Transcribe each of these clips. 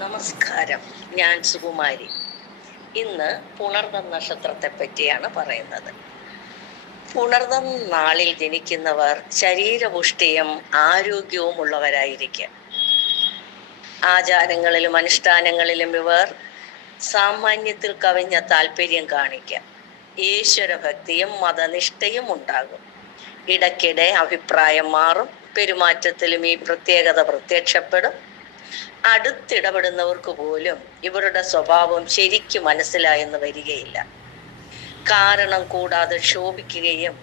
നമസ്കാരം. ഞാൻ സുകുമാരി. ഇന്ന് പുണർദം നക്ഷത്രത്തെ പറ്റിയാണ് പറയുന്നത്. പുണർദം നാളിൽ ജനിക്കുന്നവർ ശരീരപുഷ്ടിയും ആരോഗ്യവും ഉള്ളവരായിരിക്കും. ആചാരങ്ങളിലും അനുഷ്ഠാനങ്ങളിലും ഇവർ സാമാന്യത്തിൽ കവിഞ്ഞ താല്പര്യം കാണിക്കാം. ഈശ്വരഭക്തിയും മതനിഷ്ഠയും ഉണ്ടാകും. ഇടയ്ക്കിടെ അഭിപ്രായം മാറും. പെരുമാറ്റത്തിലും ഈ പ്രത്യേകത പ്രത്യക്ഷപ്പെടും. അടുത്തിടപെടുന്നവർക്ക് പോലും ഇവരുടെ സ്വഭാവം ശരിക്കും മനസ്സിലായെന്ന് വരികയില്ല. കാരണം കൂടാതെ ക്ഷോഭിക്കുകയും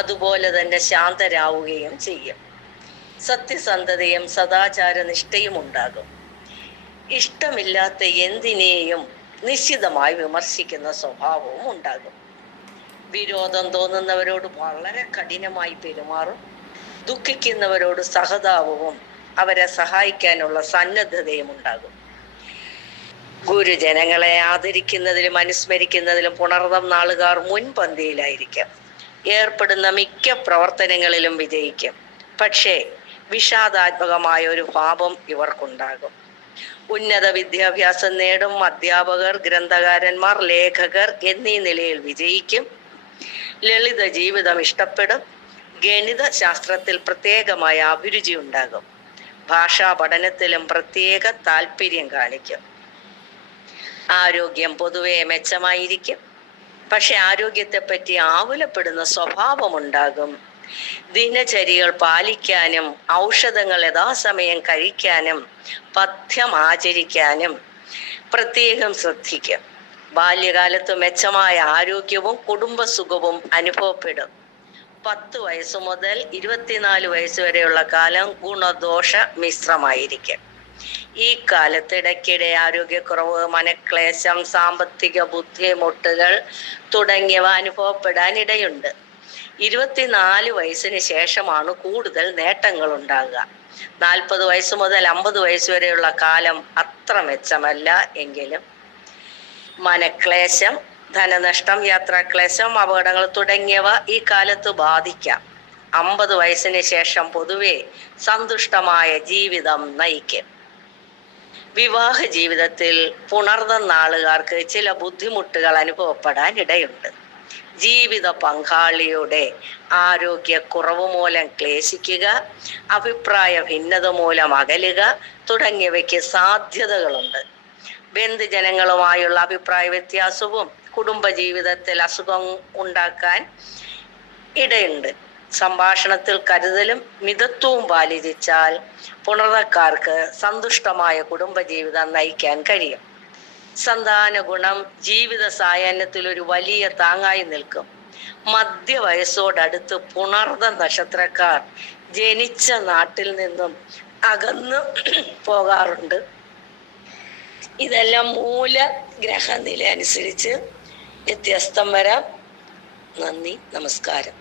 അതുപോലെ തന്നെ ശാന്തരാവുകയും ചെയ്യും. സത്യസന്ധതയും സദാചാര നിഷ്ഠയും ഉണ്ടാകും. ഇഷ്ടമില്ലാത്ത എന്തിനേയും നിശ്ചിതമായി വിമർശിക്കുന്ന സ്വഭാവവും ഉണ്ടാകും. വിരോധം തോന്നുന്നവരോട് വളരെ കഠിനമായി പെരുമാറും. ദുഃഖിക്കുന്നവരോട് സഹതാപവും അവരെ സഹായിക്കാനുള്ള സന്നദ്ധതയും ഉണ്ടാകും. ഗുരുജനങ്ങളെ ആദരിക്കുന്നതിലും അനുസ്മരിക്കുന്നതിലും പുണർദം നാളുകാർ മുൻപന്തിയിലായിരിക്കും. ഏർപ്പെടുന്ന മിക്ക പ്രവർത്തനങ്ങളിലും വിജയിക്കും. പക്ഷേ വിഷാദാത്മകമായ ഒരു ഭാവം ഇവർക്കുണ്ടാകും. ഉന്നത വിദ്യാഭ്യാസം നേടും. അധ്യാപകർ, ഗ്രന്ഥകാരന്മാർ, ലേഖകർ എന്നീ നിലയിൽ വിജയിക്കും. ലളിത ജീവിതം ഇഷ്ടപ്പെടും. ഗണിത ശാസ്ത്രത്തിൽ പ്രത്യേകമായ അഭിരുചി ഉണ്ടാകും. ഭാഷാ പഠനത്തിലും പ്രത്യേക താല്പര്യം കാണിക്കും. ആരോഗ്യം പൊതുവെ മെച്ചമായിരിക്കും. പക്ഷെ ആരോഗ്യത്തെപ്പറ്റി ആകുലപ്പെടുന്ന സ്വഭാവമുണ്ടാകും. ദിനചര്യകൾ പാലിക്കാനും ഔഷധങ്ങൾ യഥാസമയം കഴിക്കാനും പഥ്യം ആചരിക്കാനും പ്രത്യേകം ശ്രദ്ധിക്കും. ബാല്യകാലത്ത് മെച്ചമായ ആരോഗ്യവും കുടുംബസുഖവും അനുഭവപ്പെടും. 10 വയസ്സ് മുതൽ 24 വയസ്സ് വരെയുള്ള കാലം ഗുണദോഷ മിശ്രമായിരിക്കും. ഈ കാലത്ത് ഇടയ്ക്കിടെ ആരോഗ്യക്കുറവ്, മനക്ലേശം, സാമ്പത്തിക ബുദ്ധിമുട്ടുകൾ തുടങ്ങിയവ അനുഭവപ്പെടാൻ ഇടയുണ്ട്. 24 വയസ്സിന് ശേഷമാണ് കൂടുതൽ നേട്ടങ്ങൾ ഉണ്ടാകുക. 40 വയസ്സ് മുതൽ 50 വയസ്സ് വരെയുള്ള കാലം അത്ര മെച്ചമല്ല എങ്കിലും മനക്ലേശം, ധനനഷ്ടം, യാത്രാക്ലേശം, അപകടങ്ങൾ തുടങ്ങിയവ ഈ കാലത്ത് ബാധിക്കാം. 50 വയസ്സിന് ശേഷം പൊതുവെ സന്തുഷ്ടമായ ജീവിതം നയിക്കും. വിവാഹ ജീവിതത്തിൽ പുണർദം നാളുകാർക്ക് ചില ബുദ്ധിമുട്ടുകൾ അനുഭവപ്പെടാൻ ഇടയുണ്ട്. ജീവിത പങ്കാളിയുടെ ആരോഗ്യക്കുറവ് മൂലം ക്ലേശിക്കുക, അഭിപ്രായ ഭിന്നത മൂലം അകലുക തുടങ്ങിയവയ്ക്ക് സാധ്യതകളുണ്ട്. ബന്ധുജനങ്ങളുമായുള്ള അഭിപ്രായ വ്യത്യാസവും കുടുംബജീവിതത്തിൽ അസുഖം ഉണ്ടാക്കാൻ ഇടയുണ്ട്. സംഭാഷണത്തിൽ കരുതലും മിതത്വവും പാലിച്ചാൽ പുണർദക്കാർക്ക് സന്തുഷ്ടമായ കുടുംബജീവിതം നയിക്കാൻ കഴിയും. സന്താന ഗുണം ജീവിത സായാഹ്നത്തിൽ ഒരു വലിയ താങ്ങായി നിൽക്കും. മധ്യവയസ്സോടടുത്ത് പുണർദ നക്ഷത്രക്കാർ ജനിച്ച നാട്ടിൽ നിന്നും അകന്നു പോകാറുണ്ട്. ഇതെല്ലാം മൂലഗ്രഹനില അനുസരിച്ച് വ്യത്യസ്തം വരാം. നന്ദി, നമസ്കാരം.